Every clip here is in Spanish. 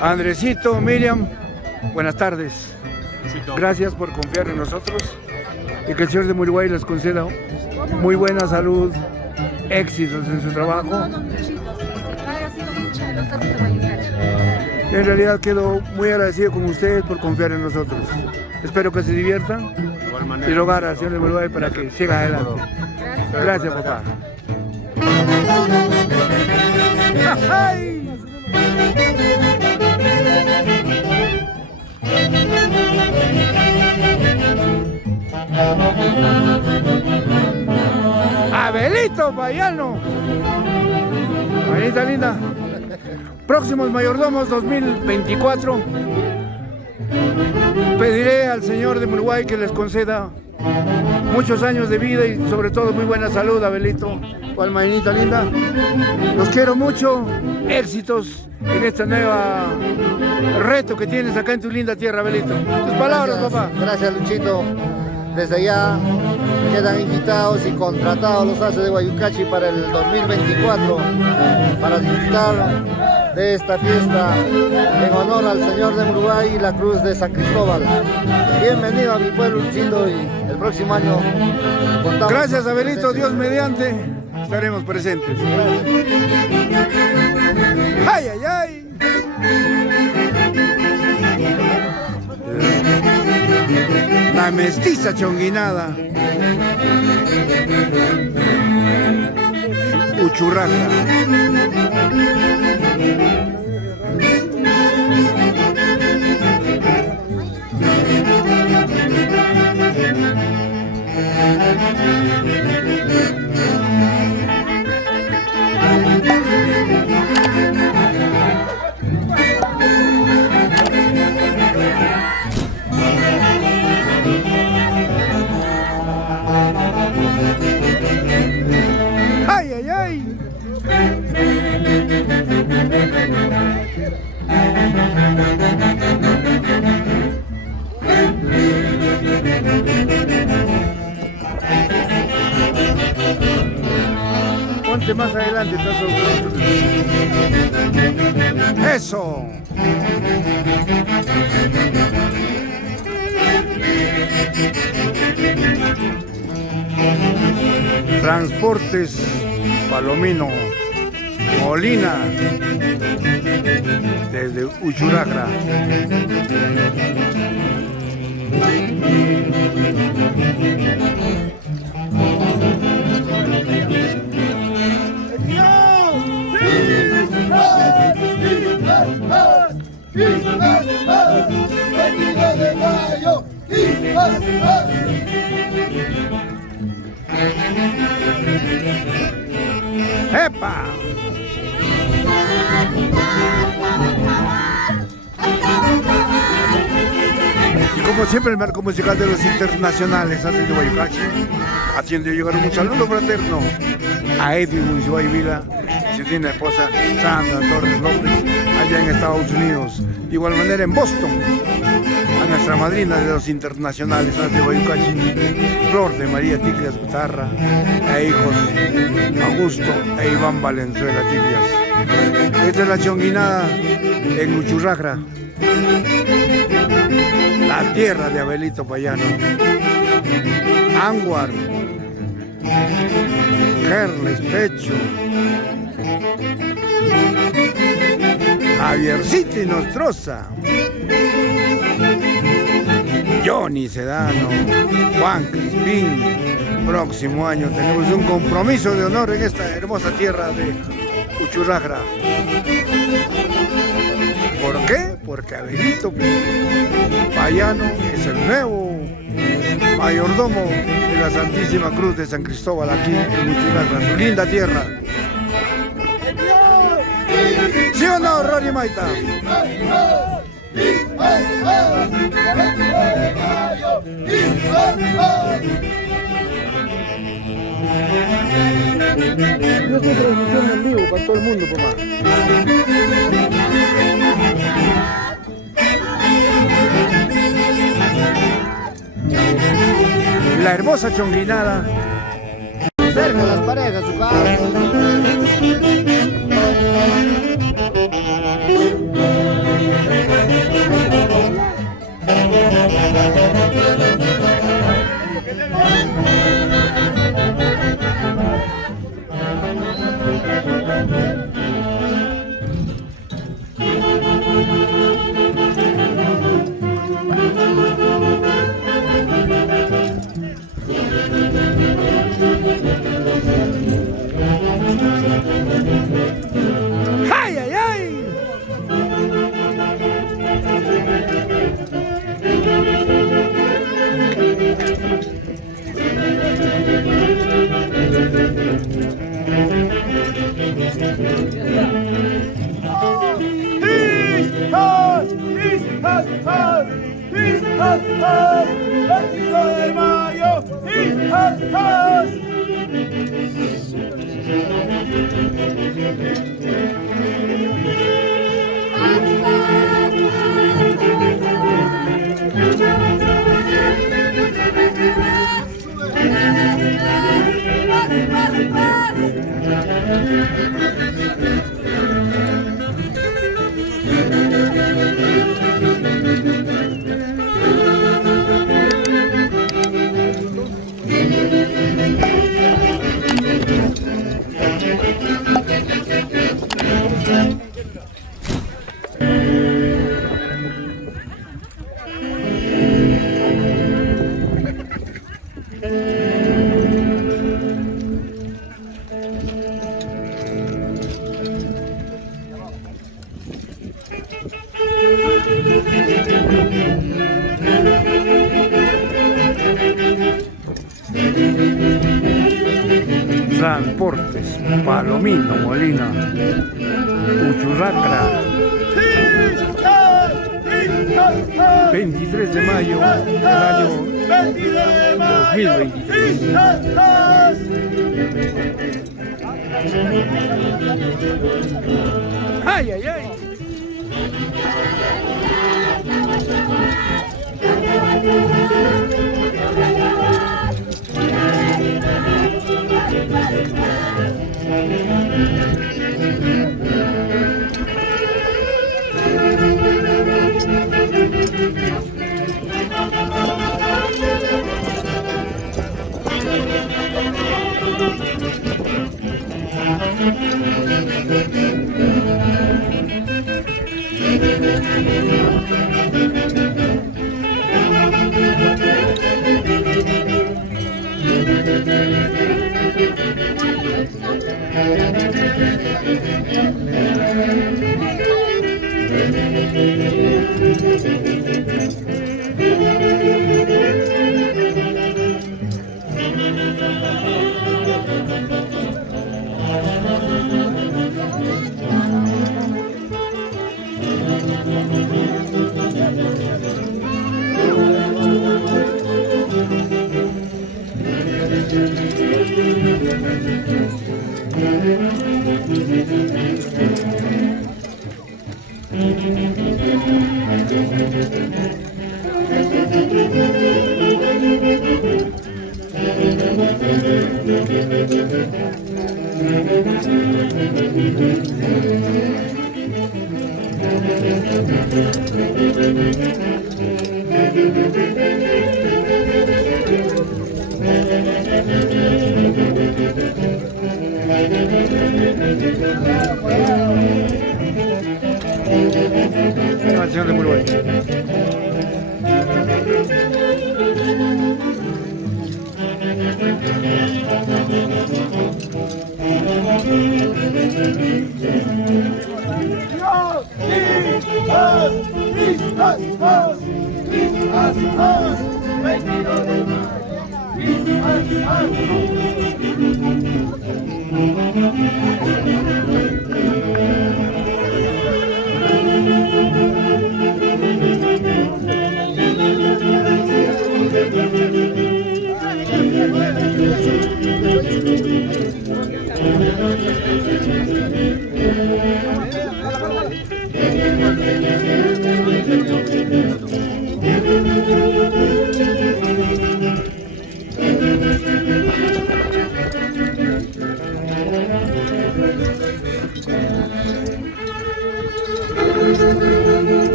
Andresito, Miriam, buenas tardes. Gracias por confiar en nosotros y que el Señor de Uruguay les conceda muy buena salud, éxitos en su trabajo. En realidad quedo muy agradecido con ustedes por confiar en nosotros. Espero que se diviertan y rogar al Señor de Uruguay para que siga adelante. Gracias, papá. ¡Ay! Abelito Payano, Anita linda, próximos mayordomos 2024. Pediré al Señor de Uruguay que les conceda muchos años de vida y sobre todo muy buena salud, Abelito, Manita linda. Los quiero mucho, éxitos en esta nueva reto que tienes acá en tu linda tierra, Abelito. Tus palabras, papá. Gracias, Luchito. Desde ya quedan invitados y contratados los Ases de Guayucachi para el 2024 para disfrutar de esta fiesta en honor al Señor de Uruguay y la Cruz de San Cristóbal. Bienvenido a mi pueblo, Luchito, y el próximo año contamos. Gracias, Abelito, Dios mediante, estaremos presentes. ¡Ay, ay, ay! La mestiza chonguinada, Uchurraca. ¡Ay, ay, ay! Ponte más adelante, ¡eso! Transportes Palomino Molina desde Uchuracra. ¡Epa! Y como siempre el marco musical de los internacionales antes de Guayucachi, haciendo llegar un saludo fraterno a Edwin Municipal y Vila, su linda esposa Sandra Torres López, allá en Estados Unidos. De igual manera en Boston, a nuestra madrina de los internacionales antes de Guayucachi, Flor de María Tiglias Guitarra, e hijos Augusto e Iván Valenzuela Tiglias. Esta es la chonguinada en Uchurraca, la tierra de Abelito Payano. Anguar, Gerles Pecho, Javiercito y Nostroza, Johnny Sedano, Juan Crispín. Próximo año tenemos un compromiso de honor en esta hermosa tierra de Uchurraca. ¿Por qué? Porque Abelito Payano es el nuevo mayordomo de la Santísima Cruz de San Cristóbal aquí en Uchurraca, su linda tierra. ¿Sí o no, Ronnie Maita? Yo estoy transmitiendo en vivo para todo el mundo, papá. La hermosa chonguinada. Cerca las parejas, su casa. haz, haz, 22 de mayo, y haz, haz. Transportes, Palomino, Molina, Uchurracra, 23 de mayo del año 2023. ¡Ay, ay, ay! Nacional de Uruguay.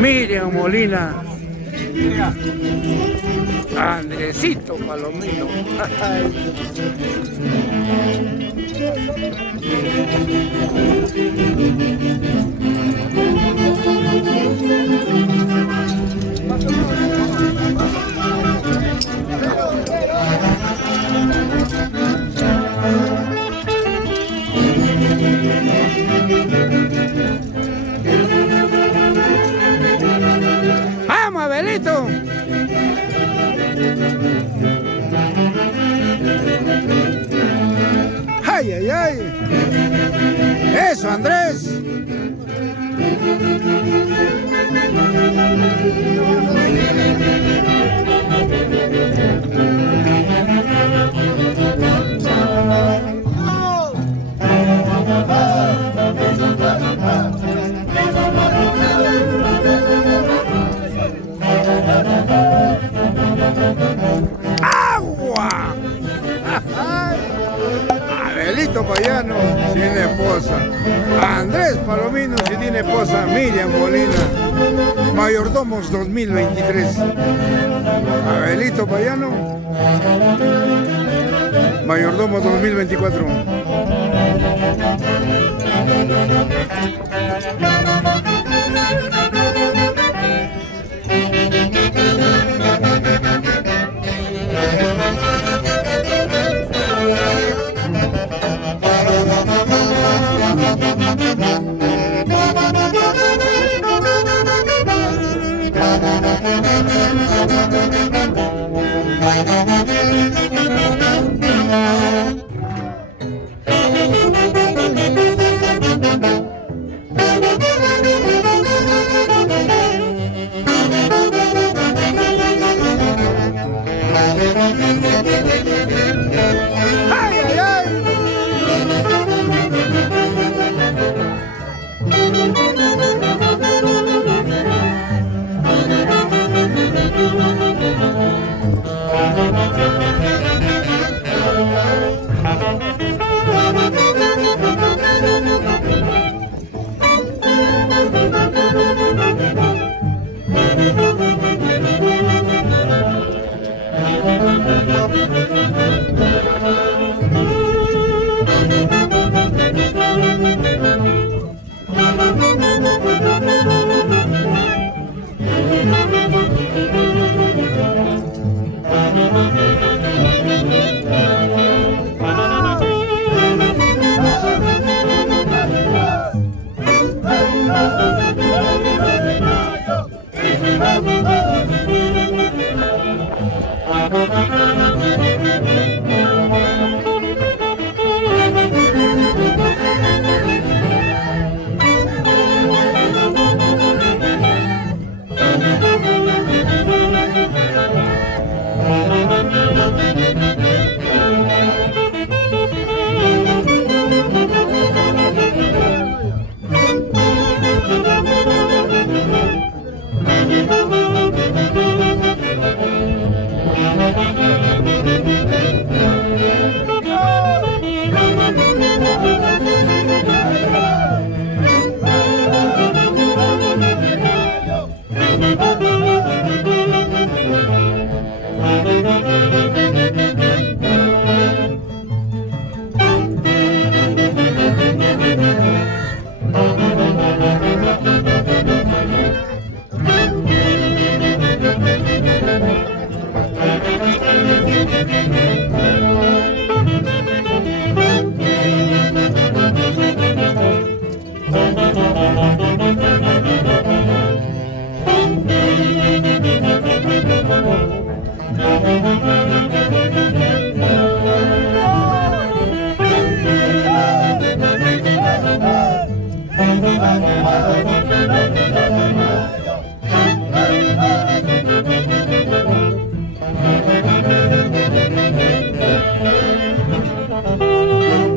Miriam Molina, Andresito Palomino. ¡Vamos, Abelito! ¡Ay, ay, ay! Eso, Andrés. ¡Agua! Abelito Payano, si tiene esposa. Andrés Palomino, si tiene esposa. Miriam Molina. Mayordomos 2023. Abelito Payano. Mayordomos 2024. ¡Ay, ay, ay!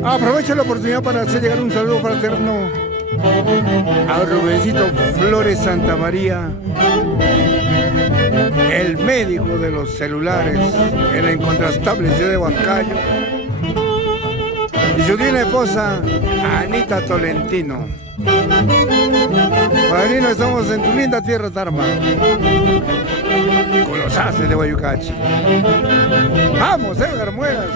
Aprovecho la oportunidad para hacer llegar un saludo fraterno a Rubencito Flores Santa María, el médico de los celulares en la incontrastable ciudad de Huancayo, y su linda esposa Anita Tolentino. Padrino, estamos en tu linda tierra, Tarma, y con los haces de Guayucachi. ¡Vamos, Edgar Mueras!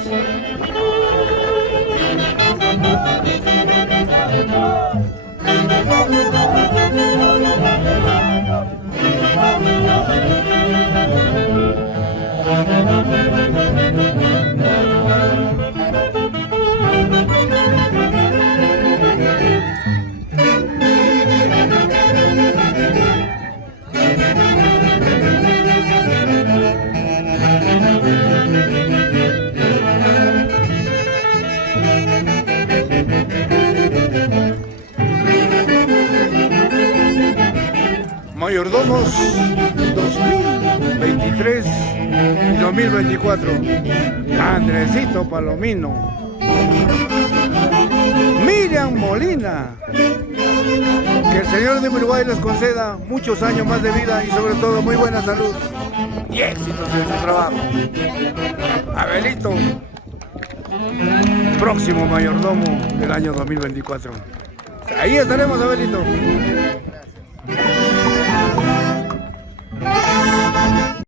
mayordomos 2023 y 2024. Andresito Palomino, Miriam Molina. Que el Señor de Uruguay les conceda muchos años más de vida y sobre todo muy buena salud y éxitos en su trabajo. Abelito, próximo mayordomo del año 2024. Ahí estaremos, Abelito.